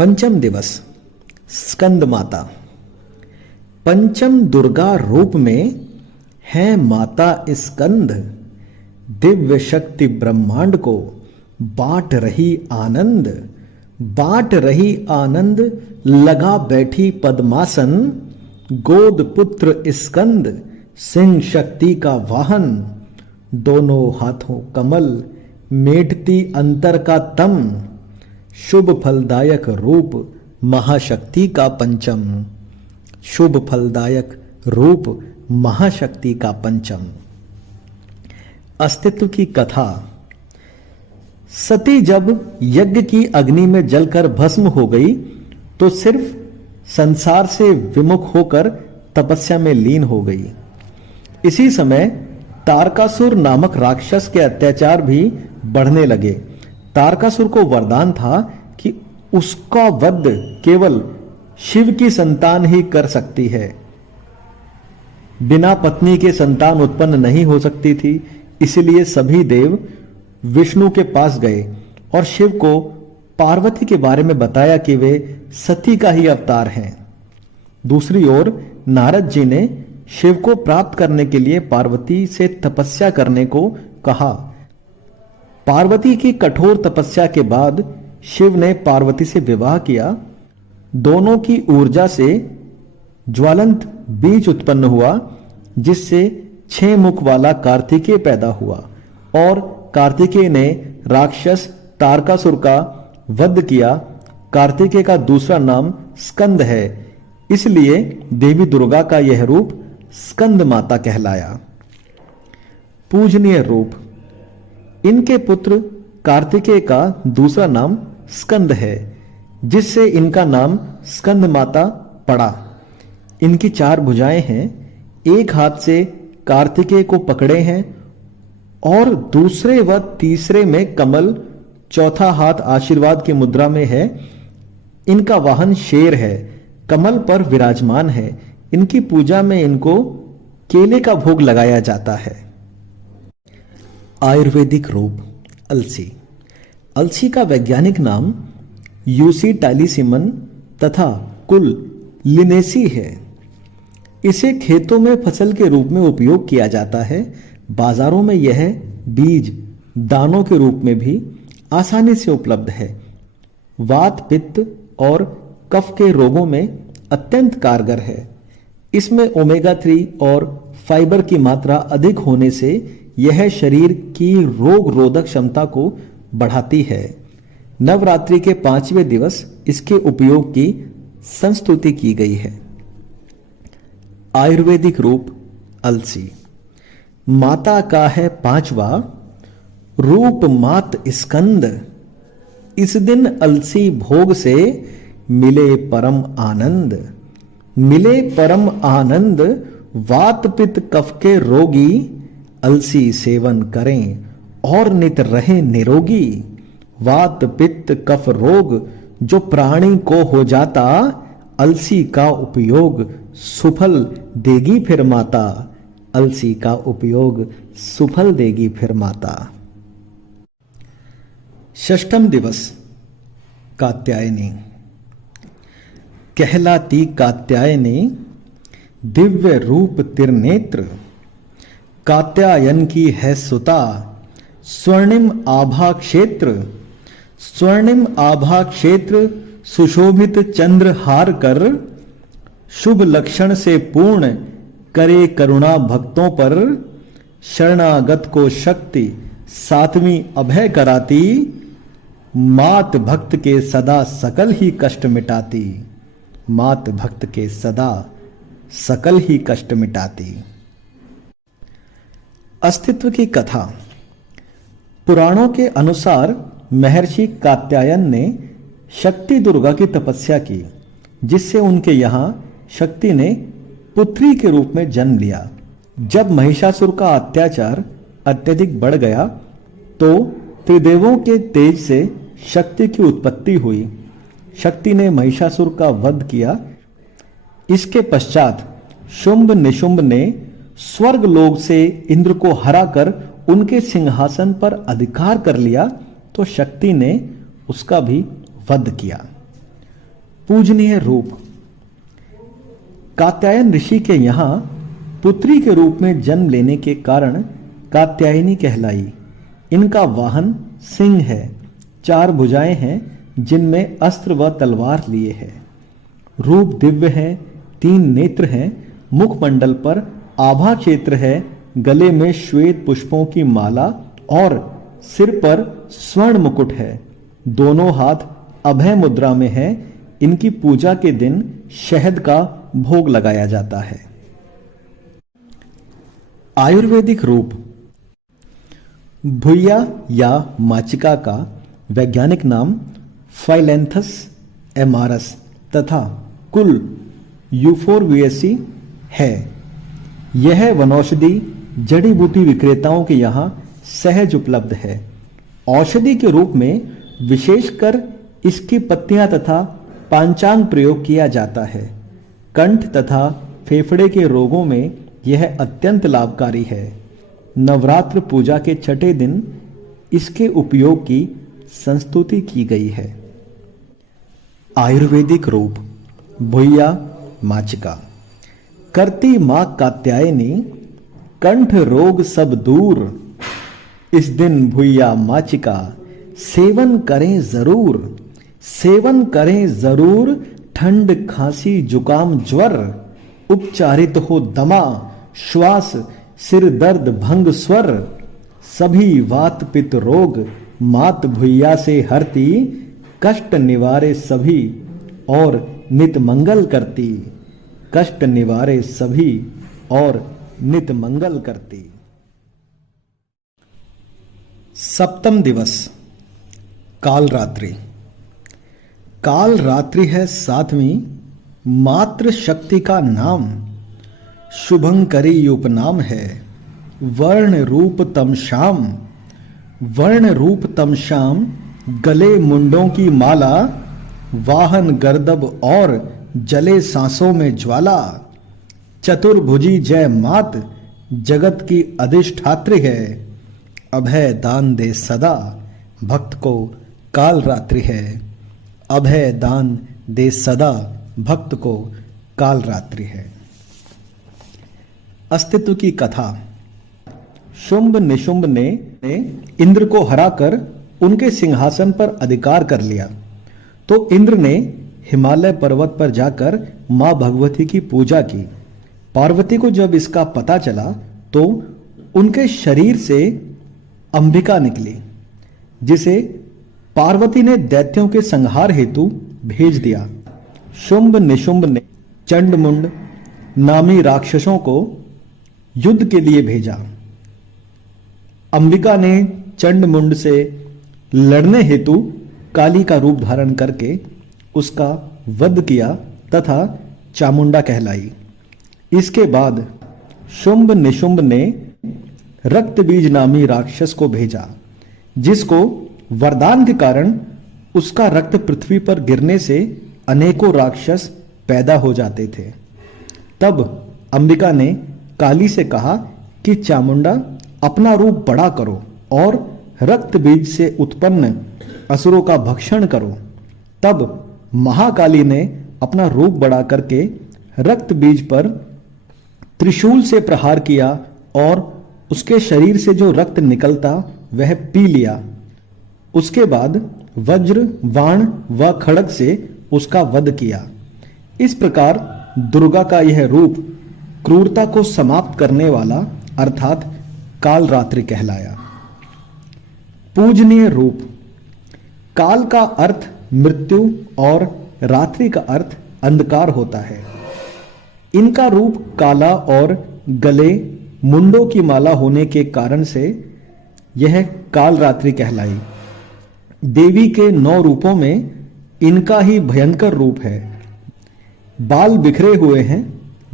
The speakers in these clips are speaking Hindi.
पंचम दिवस स्कंद माता। पंचम दुर्गा रूप में है माता स्कंद, दिव्य शक्ति ब्रह्मांड को बांट रही आनंद। बांट रही आनंद लगा बैठी पद्मासन, गोद पुत्र स्कंद सिंह शक्ति का वाहन। दोनों हाथों कमल मेटती अंतर का तम, शुभ फलदायक रूप महाशक्ति का पंचम। शुभ फलदायक रूप महाशक्ति का पंचम। अस्तित्व की कथा। सती जब यज्ञ की अग्नि में जलकर भस्म हो गई तो सिर्फ संसार से विमुख होकर तपस्या में लीन हो गई। इसी समय तारकासुर नामक राक्षस के अत्याचार भी बढ़ने लगे। तारकासुर को वरदान था कि उसका वध केवल शिव की संतान ही कर सकती है। बिना पत्नी के संतान उत्पन्न नहीं हो सकती थी, इसलिए सभी देव विष्णु के पास गए और शिव को पार्वती के बारे में बताया कि वे सती का ही अवतार हैं। दूसरी ओर नारद जी ने शिव को प्राप्त करने के लिए पार्वती से तपस्या करने को कहा। पार्वती की कठोर तपस्या के बाद शिव ने पार्वती से विवाह किया। दोनों की ऊर्जा से ज्वलंत बीज उत्पन्न हुआ, जिससे 6 मुख वाला कार्तिकेय पैदा हुआ और कार्तिकेय ने राक्षस तारकासुर का वध किया। कार्तिकेय का दूसरा नाम स्कंद है, इसलिए देवी दुर्गा का यह रूप स्कंद माता कहलाया। पूजनीय रूप। इनके पुत्र कार्तिकेय का दूसरा नाम स्कंद है, जिससे इनका नाम स्कंद माता पड़ा। इनकी 4 भुजाएं हैं, एक हाथ से कार्तिकेय को पकड़े हैं और दूसरे व तीसरे में कमल, चौथा हाथ आशीर्वाद की मुद्रा में है। इनका वाहन शेर है, कमल पर विराजमान है। इनकी पूजा में इनको केले का भोग लगाया जाता है। आयुर्वेदिक रूप। अलसी। अलसी का वैज्ञानिक नाम यूसीटालिसिमन तथा कुल लिनेसी है। इसे खेतों में फसल के रूप में उपयोग किया जाता है। बाजारों में यह बीज दानों के रूप में भी आसानी से उपलब्ध है। वात, पित्त और कफ के रोगों में अत्यंत कारगर है। इसमें ओमेगा 3 और फाइबर की मात्रा अधिक होने से यह शरीर की रोग रोधक क्षमता को बढ़ाती है। नवरात्रि के 5वें दिवस इसके उपयोग की संस्तुति की गई है। आयुर्वेदिक रूप। अलसी माता का है 5वां रूप मात स्कंद। इस दिन अलसी भोग से मिले परम आनंद। मिले परम आनंद। वात पित्त कफ के रोगी अलसी सेवन करें और नित रहे निरोगी। वात पित्त कफ रोग जो प्राणी को हो जाता, अलसी का उपयोग सुफल देगी फिर माता। अलसी का उपयोग सुफल देगी फिर माता। षष्ठम दिवस कात्यायनी। कहलाती कात्यायनी दिव्य रूप तिरनेत्र। कात्यायन की है सुता स्वर्णिम आभा क्षेत्र। स्वर्णिम आभा क्षेत्र सुशोभित चंद्र हार कर, शुभ लक्षण से पूर्ण करे करुणा भक्तों पर। शरणागत को शक्ति 7वीं अभय कराती, मात भक्त के सदा सकल ही कष्ट मिटाती। मात भक्त के सदा सकल ही कष्ट मिटाती। अस्तित्व की कथा। पुराणों के अनुसार महर्षि कात्यायन ने शक्ति दुर्गा की तपस्या की, जिससे उनके यहां शक्ति ने पुत्री के रूप में जन्म लिया। जब महिषासुर का अत्याचार अत्यधिक बढ़ गया तो त्रिदेवों के तेज से शक्ति की उत्पत्ति हुई। शक्ति ने महिषासुर का वध किया। इसके पश्चात शुंभ निशुंभ ने स्वर्ग लोक से इंद्र को हराकर उनके सिंहासन पर अधिकार कर लिया, तो शक्ति ने उसका भी वध किया। पूजनीय रूप। कात्यायन ऋषि के यहाँ पुत्री के रूप में जन्म लेने के कारण कात्यायनी कहलाई। इनका वाहन सिंह है, 4 भुजाएं हैं जिनमें अस्त्र व तलवार लिए है। रूप दिव्य है, 3 नेत्र हैं, मुखमंडल पर आभा क्षेत्र है, गले में श्वेत पुष्पों की माला और सिर पर स्वर्ण मुकुट है। दोनों हाथ अभय मुद्रा में है। इनकी पूजा के दिन शहद का भोग लगाया जाता है। आयुर्वेदिक रूप। भुइया या माचिका का वैज्ञानिक नाम फाइलेंथस एमारस तथा कुल यूफोरबिएसी है। यह वनौषधि जड़ी बूटी विक्रेताओं के यहाँ सहज उपलब्ध है। औषधि के रूप में विशेषकर इसकी पत्तियां तथा पांचांग प्रयोग किया जाता है। कंठ तथा फेफड़े के रोगों में यह अत्यंत लाभकारी है। नवरात्र पूजा के छठे दिन इसके उपयोग की संस्तुति की गई है। आयुर्वेदिक रूप। भुइया माचिका। करती मां कात्यायनी, कंठ रोग सब दूर। इस दिन भुइया माचिका सेवन करें जरूर। सेवन करें जरूर, ठंड खांसी जुकाम ज्वर। उपचारित हो दमा, श्वास सिर दर्द भंग स्वर। सभी वात पित्त रोग मात भुइया से हरती। कष्ट निवारे सभी और नित मंगल करती। कष्ट निवारे सभी और नित मंगल करती। सप्तम दिवस काल रात्रि। काल रात्रि है 7वीं, मात्र शक्ति का नाम। शुभंकरी उपनाम है, वर्ण रूप तम श्याम। वर्ण रूप तम श्याम, गले मुंडों की माला। वाहन गर्दब और जले सांसों में ज्वाला। चतुर्भुजी जय मात, जगत की अधिष्ठात्री है। अभय दान दे सदा, भक्त को काल रात्रि है। अभय दान दे सदा, भक्त को काल रात्रि है। अस्तित्व की कथा। शुंभ निशुंभ ने इंद्र को हराकर उनके सिंहासन पर अधिकार कर लिया। तो इंद्र ने हिमालय पर्वत पर जाकर मां भगवती की पूजा की। पार्वती को जब इसका पता चला तो उनके शरीर से अंबिका निकली, जिसे पार्वती ने दैत्यों के संहार हेतु भेज दिया। शुंभ निशुंभ ने चंडमुंड नामी राक्षसों को युद्ध के लिए भेजा। अंबिका ने चंडमुंड से लड़ने हेतु काली का रूप धारण करके उसका वध किया तथा चामुंडा कहलाई। इसके बाद शुंभ निशुंभ ने रक्तबीज नामी राक्षस को भेजा, जिसको वरदान के कारण उसका रक्त पृथ्वी पर गिरने से अनेकों राक्षस पैदा हो जाते थे। तब अंबिका ने काली से कहा कि चामुंडा अपना रूप बड़ा करो और रक्त बीज से उत्पन्न असुरों का भक्षण करो। तब महाकाली ने अपना रूप बड़ा करके रक्त बीज पर त्रिशूल से प्रहार किया और उसके शरीर से जो रक्त निकलता वह पी लिया। उसके बाद वज्र बाण व खड़ग से उसका वध किया। इस प्रकार दुर्गा का यह रूप क्रूरता को समाप्त करने वाला अर्थात काल रात्रि कहलाया। पूजनीय रूप। काल का अर्थ मृत्यु और रात्रि का अर्थ अंधकार होता है। इनका रूप काला और गले मुंडों की माला होने के कारण से यह काल रात्रि कहलाई। देवी के 9 रूपों में इनका ही भयंकर रूप है। बाल बिखरे हुए हैं,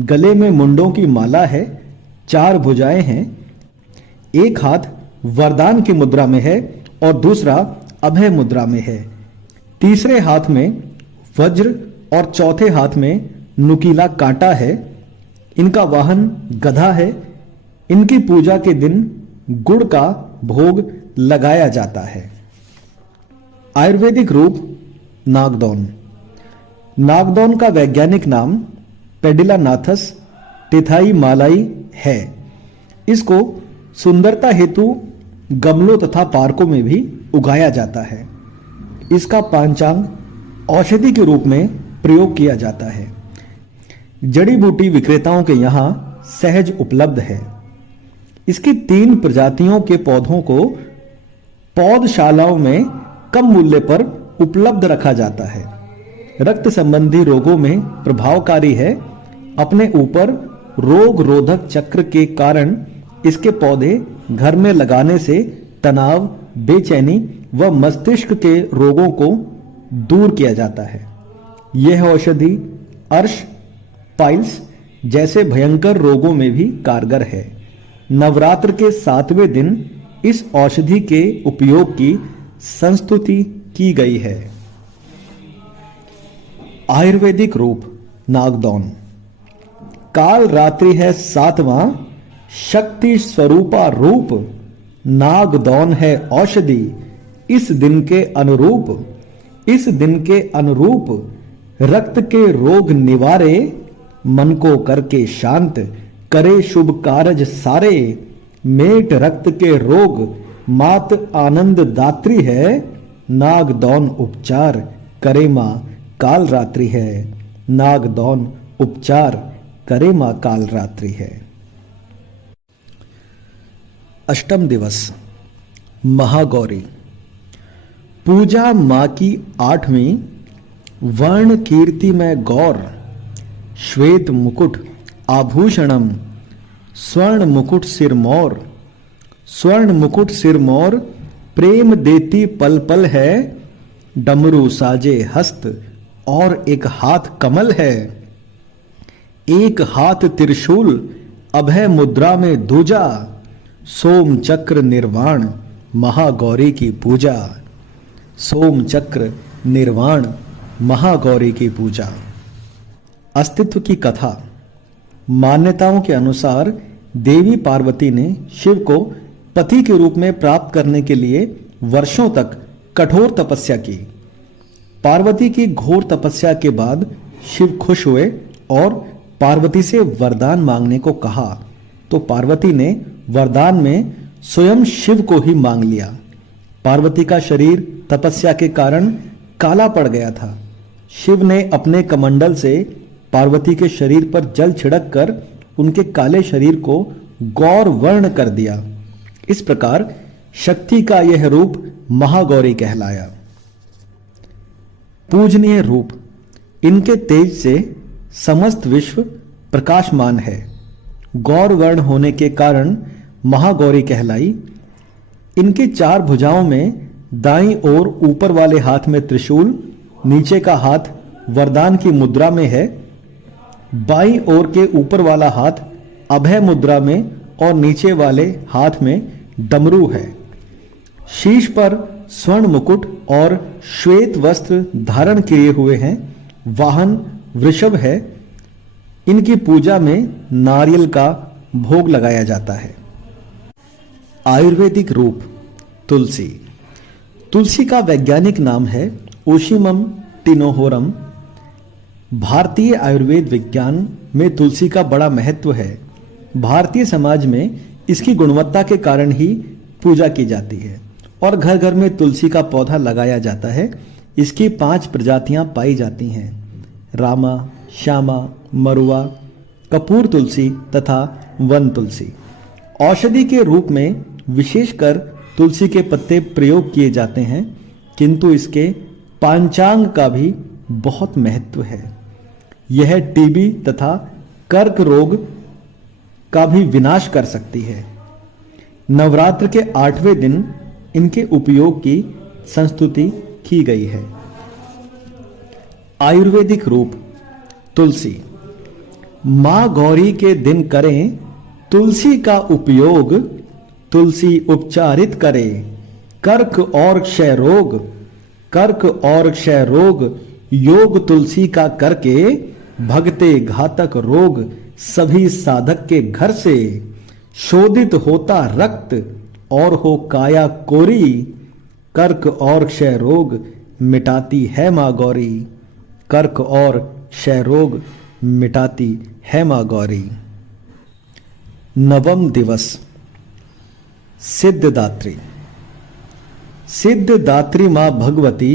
गले में मुंडों की माला है, 4 भुजाएं हैं, एक हाथ वरदान की मुद्रा में है और दूसरा अभय मुद्रा में है। तीसरे हाथ में वज्र और चौथे हाथ में नुकीला कांटा है। इनका वाहन गधा है। इनकी पूजा के दिन गुड़ का भोग लगाया जाता है। आयुर्वेदिक रूप नागदौन। नागदौन का वैज्ञानिक नाम पेडिलानाथस टेथाई मालाई है। इसको सुंदरता हेतु गमलों तथा पार्कों में भी उगाया जाता है। इसका पांचांग औषधि के रूप में प्रयोग किया जाता है। जड़ी बूटी विक्रेताओं के यहाँ सहज उपलब्ध है। इसकी 3 प्रजातियों के पौधों को पौधशालाओं में कम मूल्य पर उपलब्ध रखा जाता है। रक्त संबंधी रोगों में प्रभावकारी है। अपने ऊपर रोग रोधक चक्र के कारण इसके पौधे घर में लगाने से तनाव, बेचैनी व मस्तिष्क के रोगों को दूर किया जाता है। यह औषधि अर्श, पाइल्स जैसे भयंकर रोगों में भी कारगर है। नवरात्र के 7वें दिन इस औषधि के उपयोग की संस्तुति की गई है। आयुर्वेदिक रूप नागदौन। काल रात्रि है 7वां, शक्ति स्वरूपा रूप। नागदौन है औषधि इस दिन के अनुरूप। इस दिन के अनुरूप रक्त के रोग निवारे। मन को करके शांत करे शुभ कारज सारे। मेट रक्त के रोग मात आनंद दात्री है। नागदौन उपचार करे मां काल रात्रि है। नागदौन उपचार करे मां काल रात्रि है। अष्टम दिवस महागौरी। पूजा मां की 8वीं। वर्ण कीर्ति में गौर। श्वेत मुकुट आभूषणम। स्वर्ण मुकुट सिरमौर। स्वर्ण मुकुट सिरमौर प्रेम देती पल पल है। डमरू साजे हस्त और एक हाथ कमल है। एक हाथ त्रिशूल अभय मुद्रा में दूजा। सोम चक्र निर्वाण महागौरी की पूजा। सोम चक्र निर्वाण महागौरी की पूजा। अस्तित्व की कथा। मान्यताओं के अनुसार देवी पार्वती ने शिव को पति के रूप में प्राप्त करने के लिए वर्षों तक कठोर तपस्या की। पार्वती की घोर तपस्या के बाद शिव खुश हुए और पार्वती से वरदान मांगने को कहा, तो पार्वती ने वरदान में स्वयं शिव को ही मांग लिया। पार्वती का शरीर तपस्या के कारण काला पड़ गया था। शिव ने अपने कमंडल से पार्वती के शरीर पर जल छिड़क कर उनके काले शरीर को गौर वर्ण कर दिया। इस प्रकार शक्ति का यह रूप महागौरी कहलाया। पूजनीय रूप। इनके तेज से समस्त विश्व प्रकाशमान है। गौर वर्ण होने के कारण महागौरी कहलाई। इनकी 4 भुजाओं में दाईं ओर ऊपर वाले हाथ में त्रिशूल, नीचे का हाथ वरदान की मुद्रा में है। बाईं ओर के ऊपर वाला हाथ अभय मुद्रा में और नीचे वाले हाथ में डमरू है। शीश पर स्वर्ण मुकुट और श्वेत वस्त्र धारण किए हुए हैं। वाहन वृषभ है। इनकी पूजा में नारियल का भोग लगाया जाता है। आयुर्वेदिक रूप तुलसी। तुलसी का वैज्ञानिक नाम है ओशिमम टिनोहोरम। भारतीय आयुर्वेद विज्ञान में तुलसी का बड़ा महत्व है। भारतीय समाज में इसकी गुणवत्ता के कारण ही पूजा की जाती है और घर घर में तुलसी का पौधा लगाया जाता है। इसकी 5 प्रजातियां पाई जाती हैं: रामा, श्यामा, मरुआ, कपूर तुलसी तथा वन तुलसी। औषधि के रूप में विशेषकर तुलसी के पत्ते प्रयोग किए जाते हैं, किंतु इसके पांचांग का भी बहुत महत्व है। यह टीबी तथा कर्क रोग का भी विनाश कर सकती है। नवरात्र के 8वें दिन इनके उपयोग की संस्तुति की गई है। आयुर्वेदिक रूप तुलसी। मां गौरी के दिन करें तुलसी का उपयोग। तुलसी उपचारित करे कर्क और क्षय रोग। कर्क और क्षय रोग योग तुलसी का करके। भगते घातक रोग सभी साधक के घर से। शोधित होता रक्त और हो काया कोरी। कर्क और क्षय रोग मिटाती है मां गौरी। कर्क और क्षय रोग मिटाती है मां गौरी। नवम दिवस सिद्धदात्री। सिद्धदात्री मां भगवती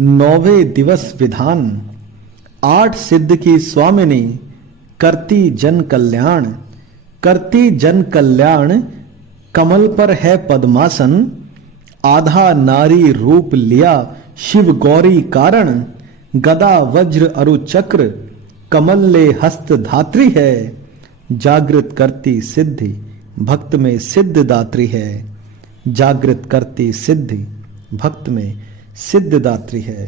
नौवें दिवस विधान, 8 सिद्ध की स्वामिनी करती जन कल्याण। करती जन कल्याण कमल पर है पद्मासन, आधा नारी रूप लिया शिव गौरी कारण। गदा वज्र अरु चक्र कमल ले हस्त धात्री है, जागृत करती सिद्धि भक्त में सिद्धदात्री है। जागृत करती सिद्धि भक्त में सिद्धदात्री है।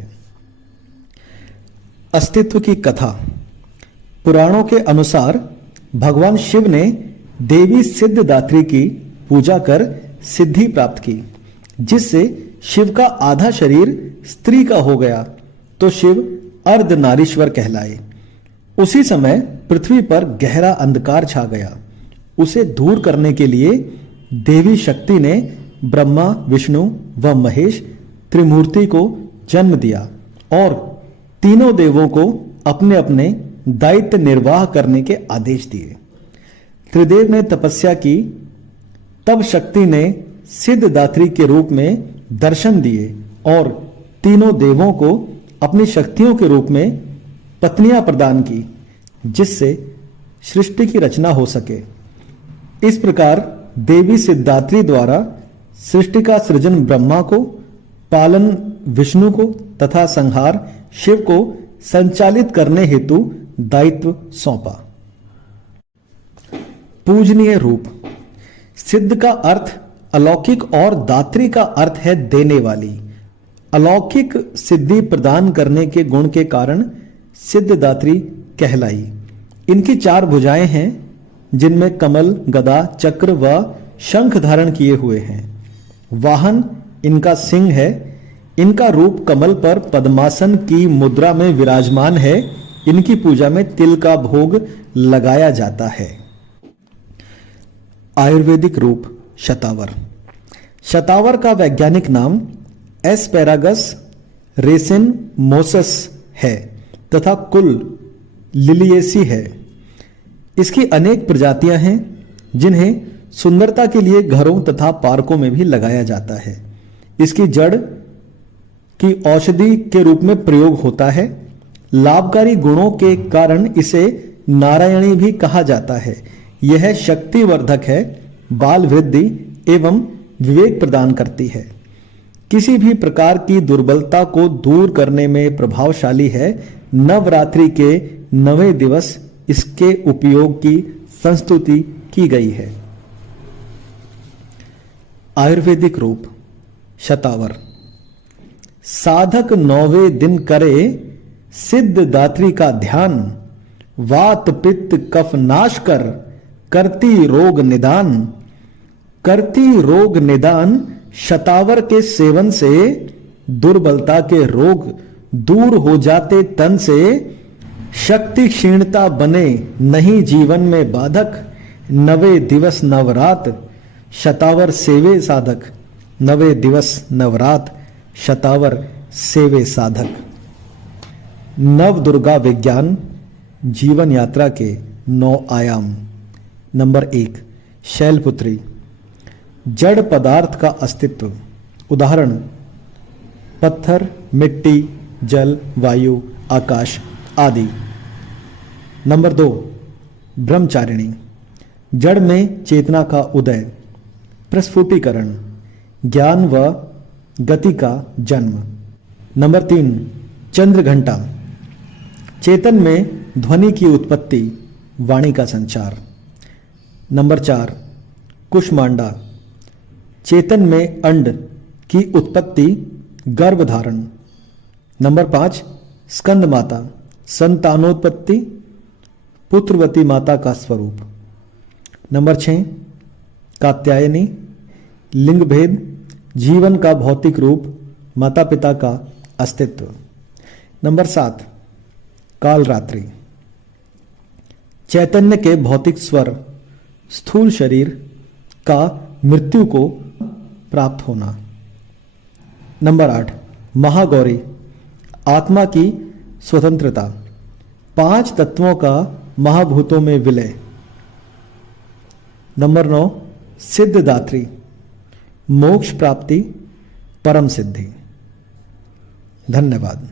अस्तित्व की कथा। पुराणों के अनुसार भगवान शिव ने देवी सिद्धदात्री की पूजा कर सिद्धि प्राप्त की, जिससे शिव का आधा शरीर स्त्री का हो गया तो शिव अर्धनारीश्वर कहलाए। उसी समय पृथ्वी पर गहरा अंधकार छा गया। उसे दूर करने के लिए देवी शक्ति ने ब्रह्मा, विष्णु व महेश त्रिमूर्ति को जन्म दिया और तीनों देवों को अपने अपने दायित्व निर्वाह करने के आदेश दिए। त्रिदेव ने तपस्या की, तब शक्ति ने सिद्धदात्री के रूप में दर्शन दिए और तीनों देवों को अपनी शक्तियों के रूप में पत्नियां प्रदान की, जिससे सृष्टि की रचना हो सके। इस प्रकार देवी सिद्धात्री द्वारा सृष्टि का सृजन ब्रह्मा को, पालन विष्णु को तथा संहार शिव को संचालित करने हेतु दायित्व सौंपा। पूजनीय रूप। सिद्ध का अर्थ अलौकिक और दात्री का अर्थ है देने वाली। अलौकिक सिद्धि प्रदान करने के गुण के कारण सिद्धदात्री कहलाई। इनकी 4 भुजाएं हैं, जिनमें कमल, गदा, चक्र व शंख धारण किए हुए हैं। वाहन इनका सिंह है। इनका रूप कमल पर पद्मासन की मुद्रा में विराजमान है। इनकी पूजा में तिल का भोग लगाया जाता है। आयुर्वेदिक रूप शतावर। शतावर का वैज्ञानिक नाम एस्पेरागस रेसिनमोसस है तथा कुल लिलिएसी है। इसकी अनेक प्रजातियां हैं, जिन्हें सुंदरता के लिए घरों तथा पार्कों में भी लगाया जाता है। इसकी जड़ की औषधि के रूप में प्रयोग होता है। लाभकारी गुणों के कारण इसे नारायणी भी कहा जाता है। यह शक्तिवर्धक है, बाल वृद्धि एवं विवेक प्रदान करती है। किसी भी प्रकार की दुर्बलता को दूर करने में प्रभावशाली है। नवरात्रि के 9वें दिवस इसके उपयोग की संस्तुति की गई है। आयुर्वेदिक रूप शतावर। साधक 9वें दिन करे सिद्धदात्री का ध्यान, वात पित्त कफ नाश कर करती रोग निदान। करती रोग निदान शतावर के सेवन से दुर्बलता के रोग दूर हो जाते तन से। शक्ति क्षीणता बने नहीं जीवन में बाधक, 9वें दिवस नवरात शतावर सेवे साधक। 9वें दिवस नवरात शतावर सेवे साधक। नव दुर्गा विज्ञान जीवन यात्रा के 9 आयाम। नंबर 1 शैलपुत्री। जड़ पदार्थ का अस्तित्व। उदाहरण पत्थर, मिट्टी, जल, वायु, आकाश आदि। नंबर 2 ब्रह्मचारिणी। जड़ में चेतना का उदय, प्रस्फुटीकरण, ज्ञान व गति का जन्म। नंबर 3 चंद्र घंटा। चेतन में ध्वनि की उत्पत्ति, वाणी का संचार। नंबर 4 कुष्मांडा। चेतन में अंड की उत्पत्ति, गर्भधारण। नंबर 5 स्कंद माता। संतानोत्पत्ति, पुत्रवती माता का स्वरूप। नंबर 6 कात्यायनी। लिंग भेद, जीवन का भौतिक रूप, माता पिता का अस्तित्व। नंबर 7 कालरात्रि। चैतन्य के भौतिक स्वर, स्थूल शरीर का मृत्यु को प्राप्त होना। नंबर 8 महागौरी। आत्मा की स्वतंत्रता, 5 तत्वों का महाभूतों में विलय। नंबर 9 सिद्धदात्री, मोक्ष प्राप्ति, परम सिद्धि। धन्यवाद।